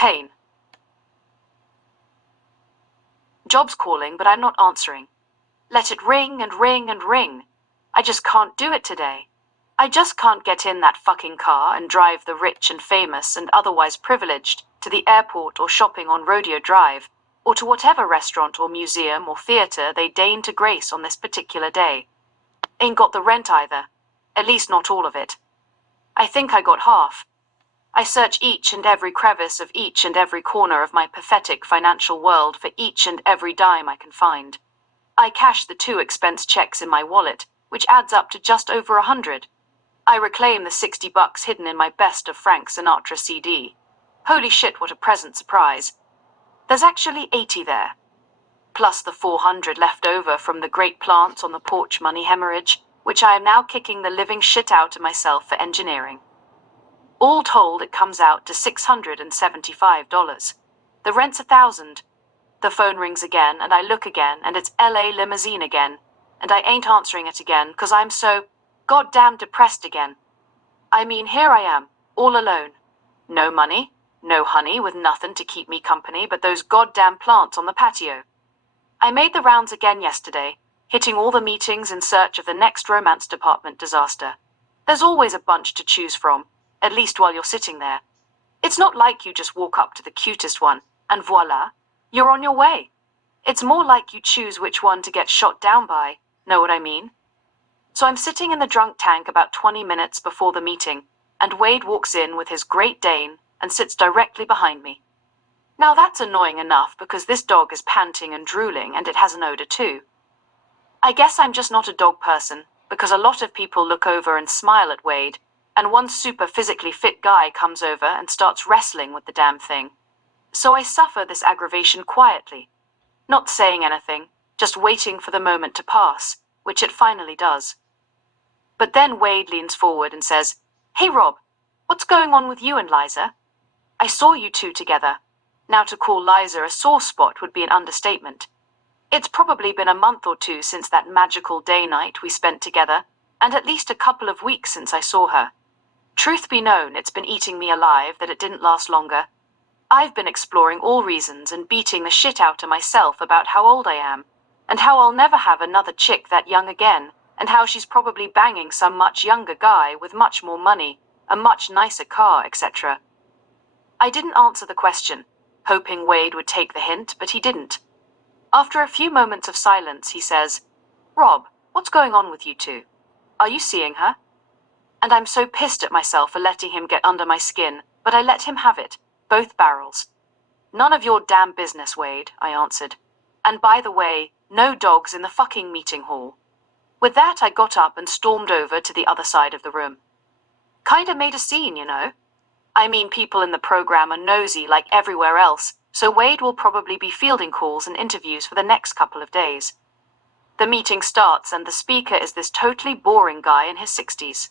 Pain. Job's calling, but I'm not answering. Let it ring and ring and ring. I just can't do it today. I just can't get in that fucking car and drive the rich and famous and otherwise privileged to the airport or shopping on Rodeo Drive, or to whatever restaurant or museum or theater they deign to grace on this particular day. Ain't got the rent either. At least not all of it. I think I got half. I search each and every crevice of each and every corner of my pathetic financial world for each and every dime I can find. I cash the 2 expense checks in my wallet, which adds up to just over 100. I reclaim the $60 hidden in my Best of Frank Sinatra CD. Holy shit, what a present surprise. There's actually 80 there. Plus the 400 left over from the great plants on the porch money hemorrhage, which I am now kicking the living shit out of myself for engineering. All told, it comes out to $675. The rent's $1,000. The phone rings again, and I look again, and it's LA Limousine again, and I ain't answering it again, 'cause I'm so goddamn depressed again. I mean, here I am, all alone. No money, no honey, with nothing to keep me company but those goddamn plants on the patio. I made the rounds again yesterday, hitting all the meetings in search of the next romance department disaster. There's always a bunch to choose from, at least while you're sitting there. It's not like you just walk up to the cutest one, and voila, you're on your way. It's more like you choose which one to get shot down by, know what I mean? So I'm sitting in the drunk tank about 20 minutes before the meeting, and Wade walks in with his Great Dane and sits directly behind me. Now that's annoying enough because this dog is panting and drooling and it has an odor too. I guess I'm just not a dog person, because a lot of people look over and smile at Wade, and one super physically fit guy comes over and starts wrestling with the damn thing. So I suffer this aggravation quietly, not saying anything, just waiting for the moment to pass, which it finally does. But then Wade leans forward and says, "Hey Rob, what's going on with you and Liza? I saw you two together." Now to call Liza a sore spot would be an understatement. It's probably been a month or 2 since that magical day night we spent together, and at least a couple of weeks since I saw her. Truth be known, it's been eating me alive that it didn't last longer. I've been exploring all reasons and beating the shit out of myself about how old I am, and how I'll never have another chick that young again, and how she's probably banging some much younger guy with much more money, a much nicer car, etc. I didn't answer the question, hoping Wade would take the hint, but he didn't. After a few moments of silence, he says, "Rob, what's going on with you two? Are you seeing her?" And I'm so pissed at myself for letting him get under my skin, but I let him have it, both barrels. "None of your damn business, Wade," I answered. "And by the way, no dogs in the fucking meeting hall." With that, I got up and stormed over to the other side of the room. Kinda made a scene, you know? I mean, people in the program are nosy like everywhere else, so Wade will probably be fielding calls and interviews for the next couple of days. The meeting starts and the speaker is this totally boring guy in his 60s.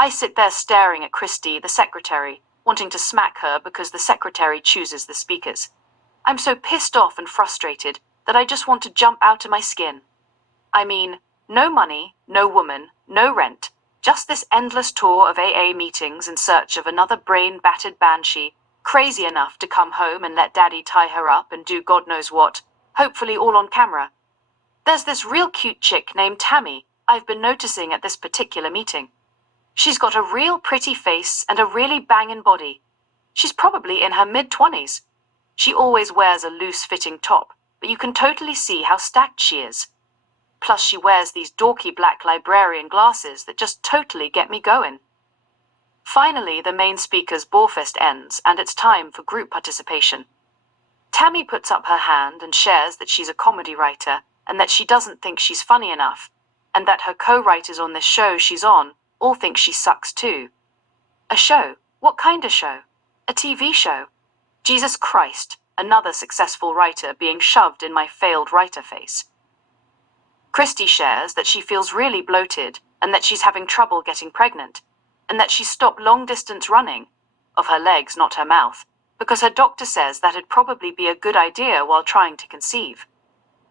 I sit there staring at Christy, the secretary, wanting to smack her because the secretary chooses the speakers. I'm so pissed off and frustrated that I just want to jump out of my skin. I mean, no money, no woman, no rent, just this endless tour of AA meetings in search of another brain-battered banshee, crazy enough to come home and let daddy tie her up and do God knows what, hopefully all on camera. There's this real cute chick named Tammy I've been noticing at this particular meeting. She's got a real pretty face and a really bangin' body. She's probably in her mid-20s. She always wears a loose-fitting top, but you can totally see how stacked she is. Plus she wears these dorky black librarian glasses that just totally get me going. Finally, the main speaker's borefest ends, and it's time for group participation. Tammy puts up her hand and shares that she's a comedy writer, and that she doesn't think she's funny enough, and that her co-writers on this show she's on all think she sucks too. A show? What kind of show? A TV show? Jesus Christ, another successful writer being shoved in my failed writer face. Christy shares that she feels really bloated, and that she's having trouble getting pregnant, and that she stopped long-distance running, of her legs, not her mouth, because her doctor says that'd probably be a good idea while trying to conceive.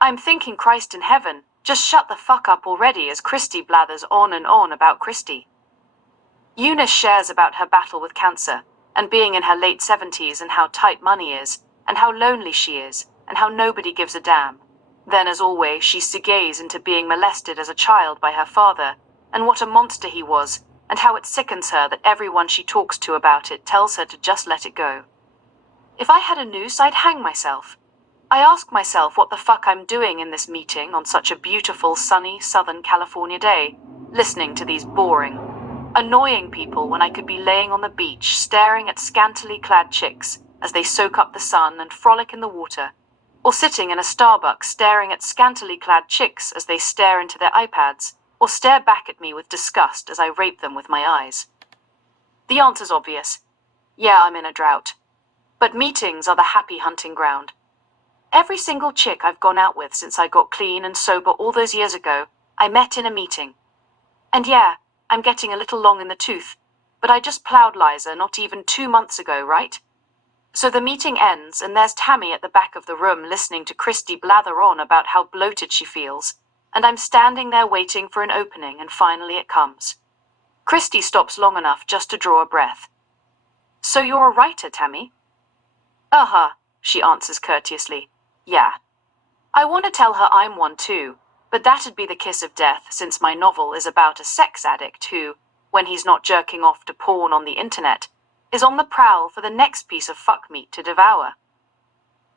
I'm thinking, Christ in heaven, just shut the fuck up already as Christy blathers on and on about Christy. Eunice shares about her battle with cancer, and being in her late 70s and how tight money is, and how lonely she is, and how nobody gives a damn. Then, as always, she segues into being molested as a child by her father, and what a monster he was, and how it sickens her that everyone she talks to about it tells her to just let it go. If I had a noose, I'd hang myself. I ask myself what the fuck I'm doing in this meeting on such a beautiful, sunny, Southern California day, listening to these boring, annoying people when I could be laying on the beach staring at scantily clad chicks as they soak up the sun and frolic in the water, or sitting in a Starbucks staring at scantily clad chicks as they stare into their iPads, or stare back at me with disgust as I rape them with my eyes. The answer's obvious. Yeah, I'm in a drought. But meetings are the happy hunting ground. Every single chick I've gone out with since I got clean and sober all those years ago, I met in a meeting. And yeah, I'm getting a little long in the tooth, but I just plowed Liza not even 2 months ago, right? So the meeting ends, and there's Tammy at the back of the room listening to Christy blather on about how bloated she feels, and I'm standing there waiting for an opening, and finally it comes. Christy stops long enough just to draw a breath. So you're a writer, Tammy? Uh-huh, she answers courteously. Yeah. I want to tell her I'm one too, but that'd be the kiss of death since my novel is about a sex addict who, when he's not jerking off to porn on the internet, is on the prowl for the next piece of fuck meat to devour.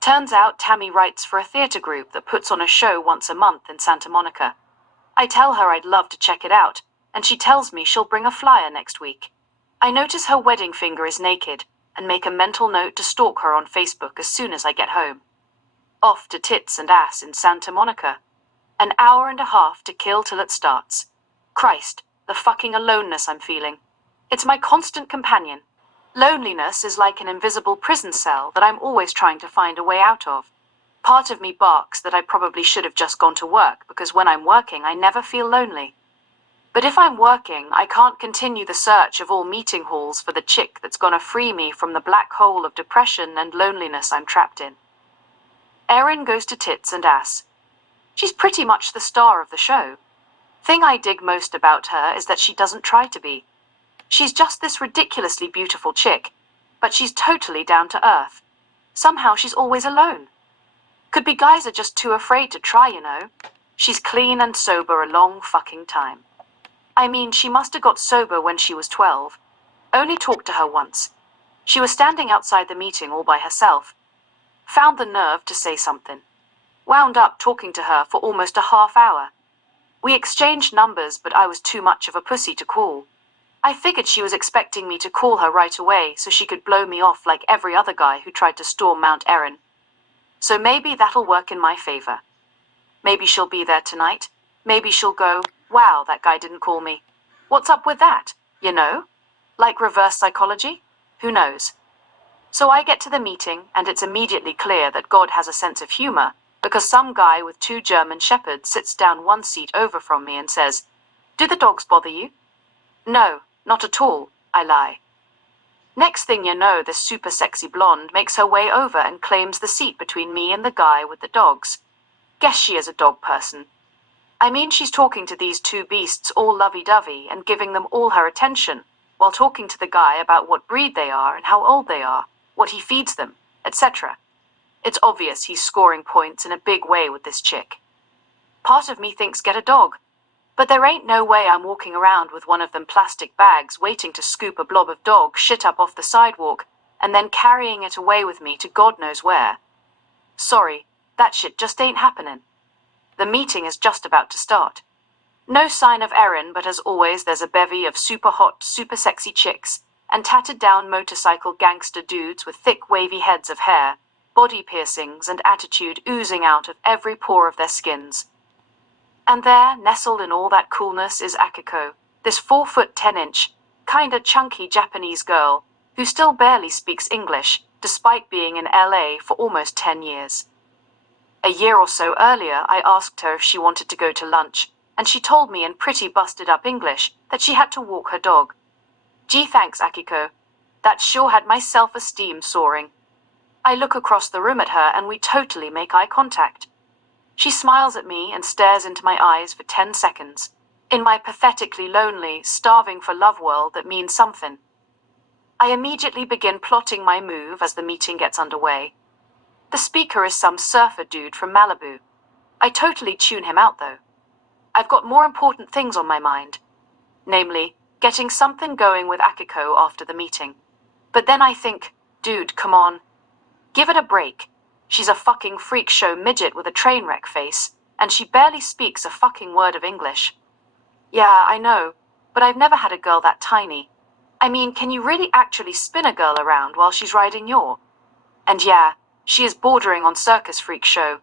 Turns out Tammy writes for a theater group that puts on a show once a month in Santa Monica. I tell her I'd love to check it out, and she tells me she'll bring a flyer next week. I notice her wedding finger is naked, and make a mental note to stalk her on Facebook as soon as I get home. Off to Tits and Ass in Santa Monica. An hour and a half to kill till it starts. Christ, the fucking aloneness I'm feeling. It's my constant companion. Loneliness is like an invisible prison cell that I'm always trying to find a way out of. Part of me barks that I probably should have just gone to work, because when I'm working I never feel lonely. But if I'm working, I can't continue the search of all meeting halls for the chick that's gonna free me from the black hole of depression and loneliness I'm trapped in. Erin goes to Tits and Ass. She's pretty much the star of the show. Thing I dig most about her is that she doesn't try to be. She's just this ridiculously beautiful chick, but she's totally down to earth. Somehow she's always alone. Could be guys are just too afraid to try, you know. She's clean and sober a long fucking time. I mean, she must have got sober when she was 12. Only talked to her once. She was standing outside the meeting all by herself. Found the nerve to say something. Wound up talking to her for almost a half hour. We exchanged numbers, but I was too much of a pussy to call. I figured she was expecting me to call her right away so she could blow me off like every other guy who tried to storm Mount Erin. So maybe that'll work in my favor. Maybe she'll be there tonight. Maybe she'll go, wow, that guy didn't call me. What's up with that? You know? Like reverse psychology? Who knows? So I get to the meeting, and it's immediately clear that God has a sense of humor, because some guy with 2 German shepherds sits down 1 seat over from me and says, "Do the dogs bother you?" "No, not at all," I lie. Next thing you know, this super sexy blonde makes her way over and claims the seat between me and the guy with the dogs. Guess she is a dog person. I mean, she's talking to these 2 beasts all lovey-dovey and giving them all her attention, while talking to the guy about what breed they are and how old they are, what he feeds them, etc. It's obvious he's scoring points in a big way with this chick. Part of me thinks get a dog, but there ain't no way I'm walking around with one of them plastic bags waiting to scoop a blob of dog shit up off the sidewalk and then carrying it away with me to God knows where. Sorry, that shit just ain't happening. The meeting is just about to start. No sign of Erin, but as always there's a bevy of super hot, super sexy chicks and tattered down motorcycle gangster dudes with thick wavy heads of hair, body piercings and attitude oozing out of every pore of their skins. And there, nestled in all that coolness, is Akiko, this 4'10", kinda chunky Japanese girl who still barely speaks English despite being in LA for almost 10 years. A year or so earlier, I asked her if she wanted to go to lunch, and she told me in pretty busted up English that she had to walk her dog. Gee, thanks, Akiko. That sure had my self-esteem soaring. I look across the room at her and we totally make eye contact. She smiles at me and stares into my eyes for 10 seconds. In my pathetically lonely, starving for love world that means something. I immediately begin plotting my move as the meeting gets underway. The speaker is some surfer dude from Malibu. I totally tune him out though. I've got more important things on my mind. Namely, getting something going with Akiko after the meeting. But then I think, dude, come on. Give it a break. She's a fucking freak show midget with a train wreck face, and she barely speaks a fucking word of English. Yeah, I know, but I've never had a girl that tiny. I mean, can you really actually spin a girl around while she's riding your? And yeah, she is bordering on circus freak show.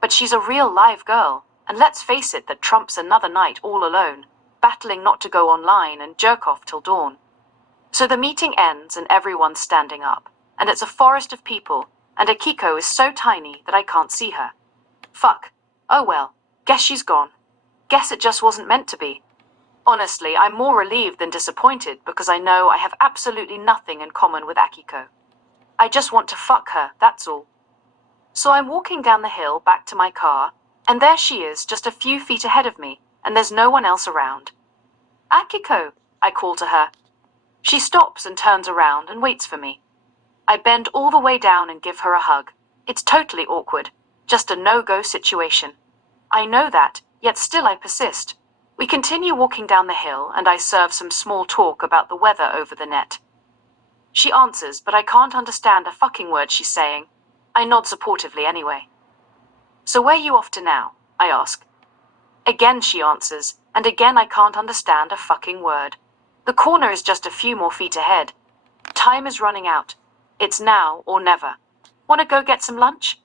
But she's a real live girl, and let's face it, that trumps another night all alone, battling not to go online and jerk off till dawn. So the meeting ends and everyone's standing up, and it's a forest of people, and Akiko is so tiny that I can't see her. Fuck. Oh well, guess she's gone. Guess it just wasn't meant to be. Honestly, I'm more relieved than disappointed because I know I have absolutely nothing in common with Akiko. I just want to fuck her, that's all. So I'm walking down the hill back to my car, and there she is just a few feet ahead of me, and there's no one else around. Akiko, I call to her. She stops and turns around and waits for me. I bend all the way down and give her a hug. It's totally awkward, just a no-go situation. I know that, yet still I persist. We continue walking down the hill, and I serve some small talk about the weather over the net. She answers, but I can't understand a fucking word she's saying. I nod supportively anyway. So where you off to now? I ask. Again she answers, and again I can't understand a fucking word. The corner is just a few more feet ahead. Time is running out. It's now or never. Wanna go get some lunch?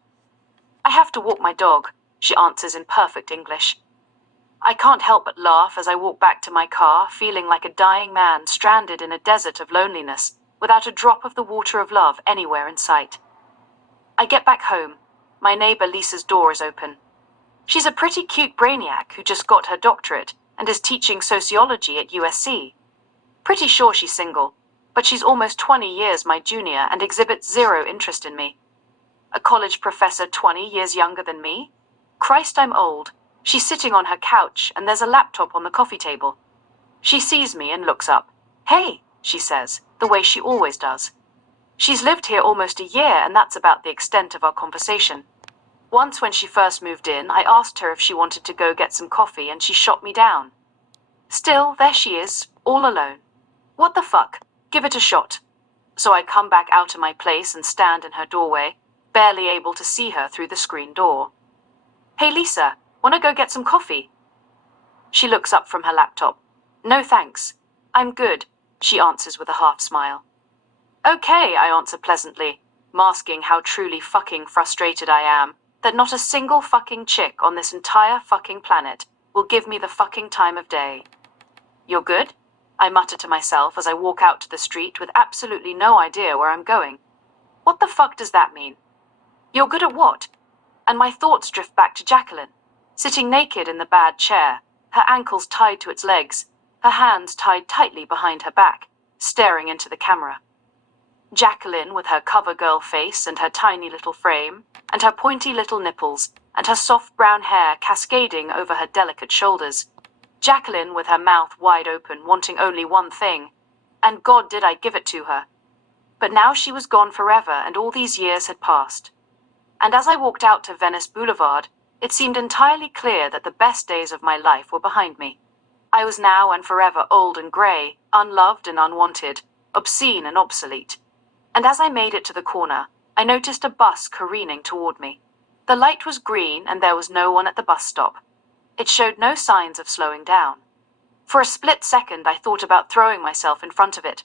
I have to walk my dog, she answers in perfect English. I can't help but laugh as I walk back to my car, feeling like a dying man stranded in a desert of loneliness, without a drop of the water of love anywhere in sight. I get back home. My neighbor Lisa's door is open. She's a pretty cute brainiac who just got her doctorate and is teaching sociology at USC. Pretty sure she's single, but she's almost 20 years my junior and exhibits zero interest in me. A college professor 20 years younger than me? Christ, I'm old. She's sitting on her couch and there's a laptop on the coffee table. She sees me and looks up. Hey, she says, the way she always does. She's lived here almost a year and that's about the extent of our conversation. Once when she first moved in, I asked her if she wanted to go get some coffee and she shot me down. Still, there she is, all alone. What the fuck? Give it a shot. So I come back out of my place and stand in her doorway, barely able to see her through the screen door. Hey Lisa, wanna go get some coffee? She looks up from her laptop. No thanks. I'm good, she answers with a half smile. Okay, I answer pleasantly, masking how truly fucking frustrated I am that not a single fucking chick on this entire fucking planet will give me the fucking time of day. You're good? I mutter to myself as I walk out to the street with absolutely no idea where I'm going. What the fuck does that mean? You're good at what? And my thoughts drift back to Jacqueline, sitting naked in the bad chair, her ankles tied to its legs, her hands tied tightly behind her back, staring into the camera. Jacqueline with her cover girl face and her tiny little frame, and her pointy little nipples, and her soft brown hair cascading over her delicate shoulders. Jacqueline with her mouth wide open, wanting only one thing, and God did I give it to her. But now she was gone forever and all these years had passed. And as I walked out to Venice Boulevard, it seemed entirely clear that the best days of my life were behind me. I was now and forever old and grey, unloved and unwanted, obscene and obsolete. And as I made it to the corner, I noticed a bus careening toward me. The light was green and there was no one at the bus stop. It showed no signs of slowing down. For a split second I thought about throwing myself in front of it,